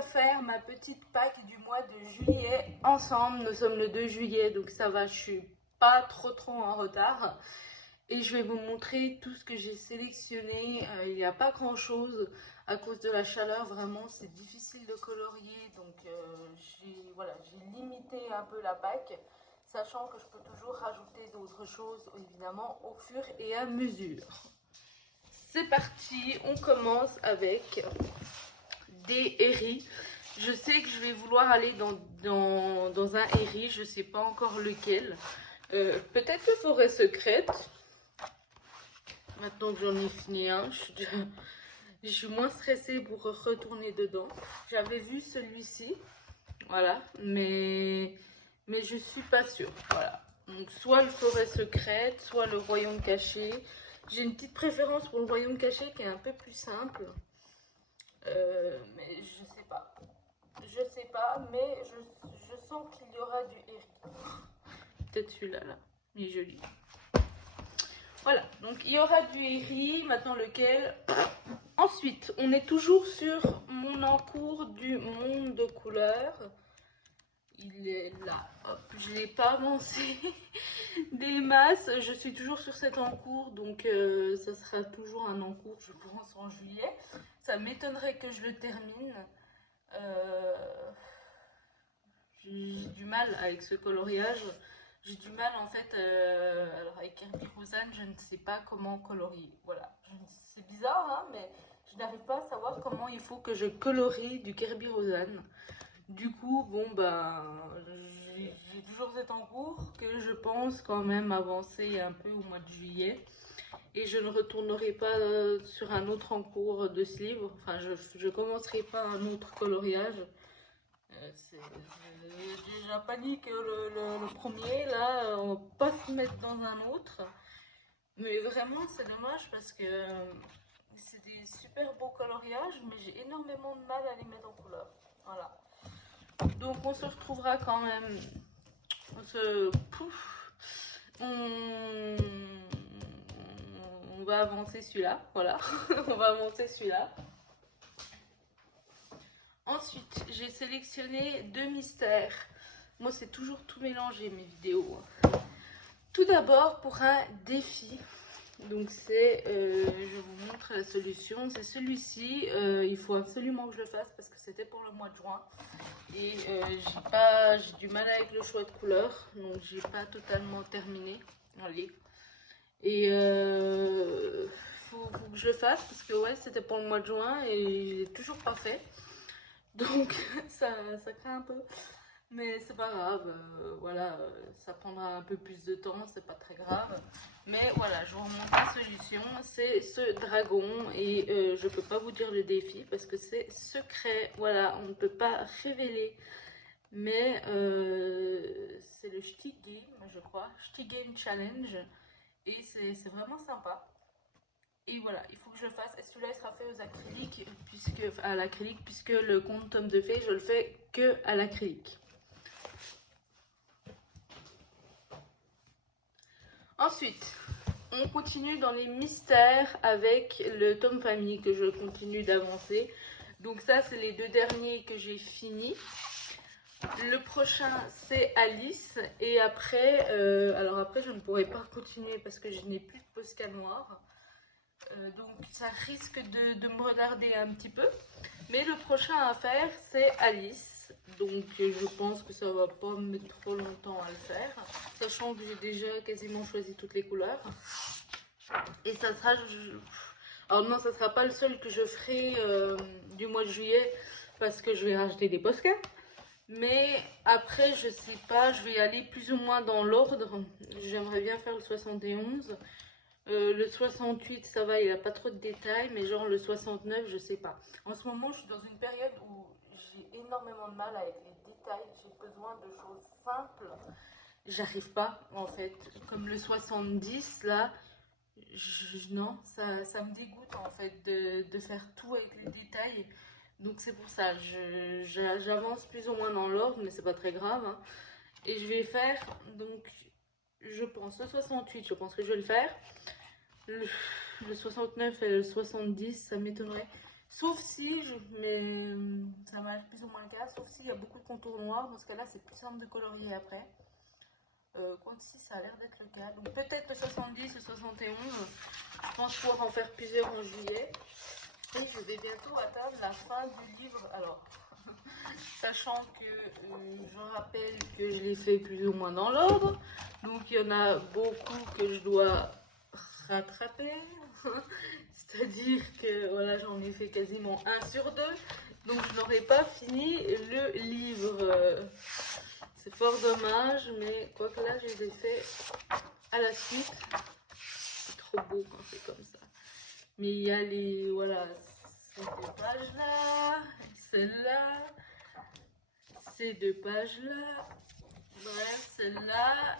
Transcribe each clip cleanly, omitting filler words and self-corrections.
va faire ma petite Pâques du mois de juillet ensemble. Nous sommes le 2 juillet, donc ça va, je suis pas trop en retard. Et je vais vous montrer tout ce que j'ai sélectionné. Il n'y a pas grand chose à cause de la chaleur, vraiment c'est difficile de colorier. Donc j'ai limité un peu la Pâques, sachant que je peux toujours rajouter d'autres choses évidemment au fur et à mesure. C'est parti, on commence avec des héris. Je sais que je vais vouloir aller dans un héris, je sais pas encore lequel. Peut-être la forêt secrète. Maintenant que j'en ai fini un, je suis moins stressée pour retourner dedans. J'avais vu celui-ci, voilà, mais je suis pas sûre, voilà. Donc soit le forêt secrète, soit le royaume caché. J'ai une petite préférence pour le royaume caché qui est un peu plus simple. Mais je sais pas, mais je sens qu'il y aura du héris. Peut-être celui-là, là, il est joli. Voilà, donc il y aura du héris, maintenant lequel. Ensuite, on est toujours sur mon encours du monde de couleurs. Il est là, hop, je ne l'ai pas avancé des masses. Je suis toujours sur cet encours, donc ça sera toujours un encours, je pense, en juillet. Ça m'étonnerait que je le termine. J'ai du mal avec ce coloriage. J'ai du mal en fait, alors avec Kerby Rosanne, je ne sais pas comment colorier. Voilà, c'est bizarre, hein, mais je n'arrive pas à savoir comment il faut que je colorie du Kerby Rosanne. Du coup, bon, ben, j'ai toujours cet encours que je pense quand même avancer un peu au mois de juillet. Et je ne retournerai pas sur un autre encours de ce livre. Enfin, je commencerai pas un autre coloriage. J'ai déjà panique le premier, là, on va pas se mettre dans un autre. Mais vraiment, c'est dommage parce que c'est des super beaux coloriages, mais j'ai énormément de mal à les mettre en couleur. Voilà. Donc on se retrouvera quand même. On va avancer celui-là, voilà. On va avancer celui-là. Ensuite, j'ai sélectionné 2 mystères. Moi, c'est toujours tout mélangé, mes vidéos. Tout d'abord, pour un défi. Donc, je vous montre la solution. C'est celui-ci. Il faut absolument que je le fasse parce que c'était pour le mois de juin. Et j'ai du mal avec le choix de couleurs. Donc, j'ai pas totalement terminé. Allez. Et faut que je le fasse parce que ouais, c'était pour le mois de juin et je l'ai toujours pas fait. Donc ça craint un peu, mais c'est pas grave, voilà, ça prendra un peu plus de temps, c'est pas très grave. Mais voilà, je vous remontre la solution, c'est ce dragon et je peux pas vous dire le défi parce que c'est secret, voilà, on ne peut pas révéler. Mais c'est le Stiegem, je crois, Stiegem Challenge et c'est vraiment sympa. Et voilà, il faut que je le fasse. Et celui-là, il sera fait aux acryliques, à l'acrylique, puisque le compte tome de fées, je le fais que à l'acrylique. Ensuite, on continue dans les mystères avec le tome famille que je continue d'avancer. Donc ça, c'est les 2 derniers que j'ai finis. Le prochain, c'est Alice. Et après, alors après, je ne pourrai pas continuer parce que je n'ai plus de Posca noir. Donc ça risque de me retarder un petit peu. Mais le prochain à faire, c'est Alice. Donc je pense que ça va pas me mettre trop longtemps à le faire. Sachant que j'ai déjà quasiment choisi toutes les couleurs. Et ça sera... Alors non, ça sera pas le seul que je ferai du mois de juillet. Parce que je vais racheter des Posca. Mais après, je sais pas, je vais aller plus ou moins dans l'ordre. J'aimerais bien faire le 71. Le 68, ça va, il n'y a pas trop de détails, mais genre le 69, je sais pas. En ce moment, je suis dans une période où j'ai énormément de mal avec les détails. J'ai besoin de choses simples. J'arrive pas, en fait. Comme le 70, là, non, ça me dégoûte, en fait, de faire tout avec les détails. Donc c'est pour ça, j'avance plus ou moins dans l'ordre, mais c'est pas très grave. Hein. Et je vais faire, donc, je pense, le 68, je pense que je vais le faire. Le 69 et le 70, ça m'étonnerait Sauf si, mais ça m'arrive plus ou moins le cas, sauf s'il y a beaucoup de contours noirs. Dans ce cas-là, c'est plus simple de colorier après. Quanti, ça a l'air d'être le cas. Donc peut-être le 70, le 71. Je pense pouvoir en faire plusieurs en juillet. Et je vais bientôt atteindre la fin du livre. Alors, sachant que je rappelle que je l'ai fait plus ou moins dans l'ordre. Donc il y en a beaucoup que je dois rattraper. C'est-à-dire que voilà, j'en ai fait quasiment 1 sur 2. Donc je n'aurai pas fini le livre. C'est fort dommage, mais quoi que là, je les ai fait à la suite. C'est trop beau quand c'est comme ça. Mais il y a les, voilà, ces 2 pages-là, celle-là, ces 2 pages-là, bref, celle-là.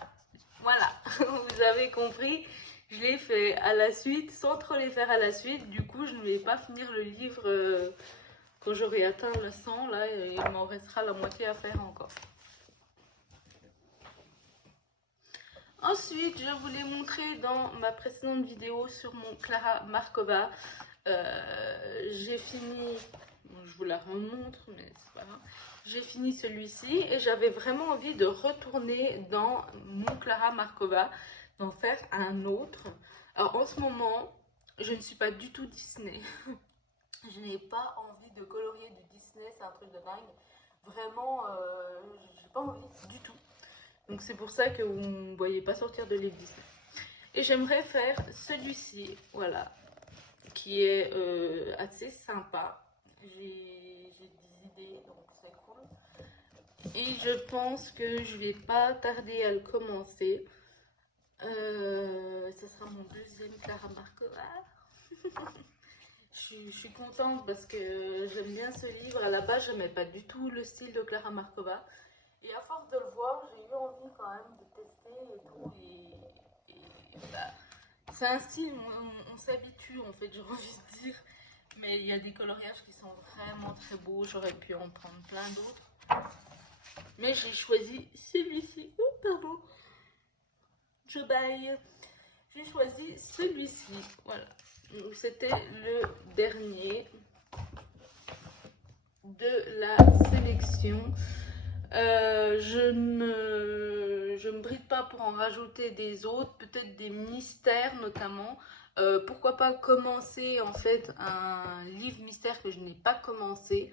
Voilà, vous avez compris. Je l'ai fait à la suite, sans trop les faire à la suite. Du coup, je ne vais pas finir le livre quand j'aurai atteint le 100. Là, il m'en restera la moitié à faire encore. Ensuite, je vous l'ai montré dans ma précédente vidéo sur mon Klara Markova. J'ai fini, bon, je vous la remontre, mais c'est pas grave. J'ai fini celui-ci et j'avais vraiment envie de retourner dans mon Klara Markova, d'en faire un autre. Alors en ce moment, je ne suis pas du tout Disney. Je n'ai pas envie de colorier du Disney, c'est un truc de dingue. Vraiment, j'ai pas envie du tout. Donc c'est pour ça que vous ne me voyez pas sortir de livre Disney. Et j'aimerais faire celui-ci, voilà, qui est assez sympa. J'ai des idées, donc c'est cool. Et je pense que je vais pas tarder à le commencer. Ce sera mon 2e Klara Markova. Je suis contente parce que j'aime bien ce livre. À la base, je n'aimais pas du tout le style de Klara Markova. Et à force de le voir, j'ai eu envie quand même de tester et tout. Et bah, c'est un style, on s'habitue en fait, j'ai envie de dire. Mais il y a des coloriages qui sont vraiment très beaux. J'aurais pu en prendre plein d'autres. Mais j'ai choisi celui-ci. Oh, pardon. Je baille. J'ai choisi celui-ci. Voilà. C'était le dernier de la sélection. Je me bride pas pour en rajouter des autres, peut-être des mystères notamment. Pourquoi pas commencer en fait un livre mystère que je n'ai pas commencé,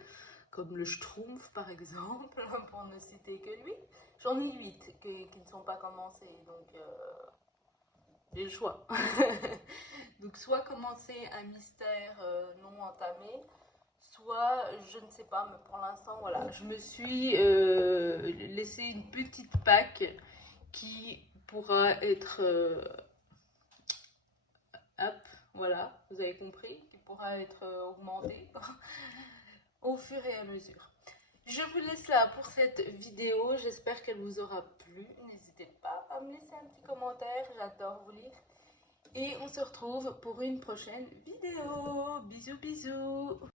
comme le Schtroumpf par exemple, pour ne citer que lui. J'en ai 8 qui ne sont pas commencés, donc j'ai le choix. Donc soit commencer un mystère non entamé, soit je ne sais pas, mais pour l'instant voilà, je me suis laissé une petite pack qui pourra être up, voilà, vous avez compris, qui pourra être augmentée au fur et à mesure. Je vous laisse là pour cette vidéo, j'espère qu'elle vous aura plu. N'hésitez pas à me laisser un petit commentaire, j'adore vous lire. Et on se retrouve pour une prochaine vidéo. Bisous bisous.